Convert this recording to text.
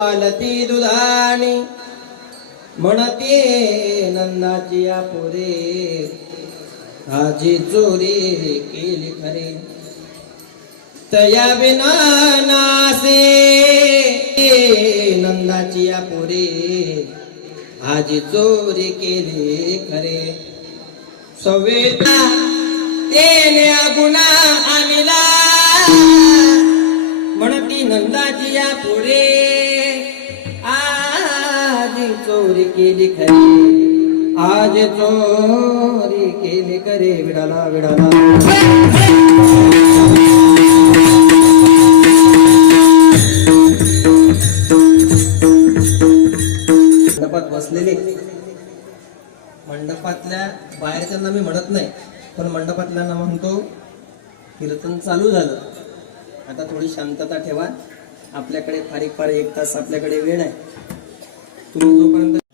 आलती दुधानी म्हणते नंदाची पोरे आजी चोरी केली खरे तया बिना नासे नंदाची पोरे आजी चोरी केली खरे सवेता तेने गुन्हा आणला म्हणती नंदाची पोरे चोरी केली खरी आज चोरी केली करे विडाला विडाला मंडपात बसलेले मंडपातल्या बाहेरच्यांना मी म्हणत नाही पण मंडपातल्यांना म्हणतो कीर्तन चालू झालं आता थोडी शांतता ठेवा आपल्याकडे फार एक तास आपल्याकडे वेळ आहे तुम्ही जोपर्यंत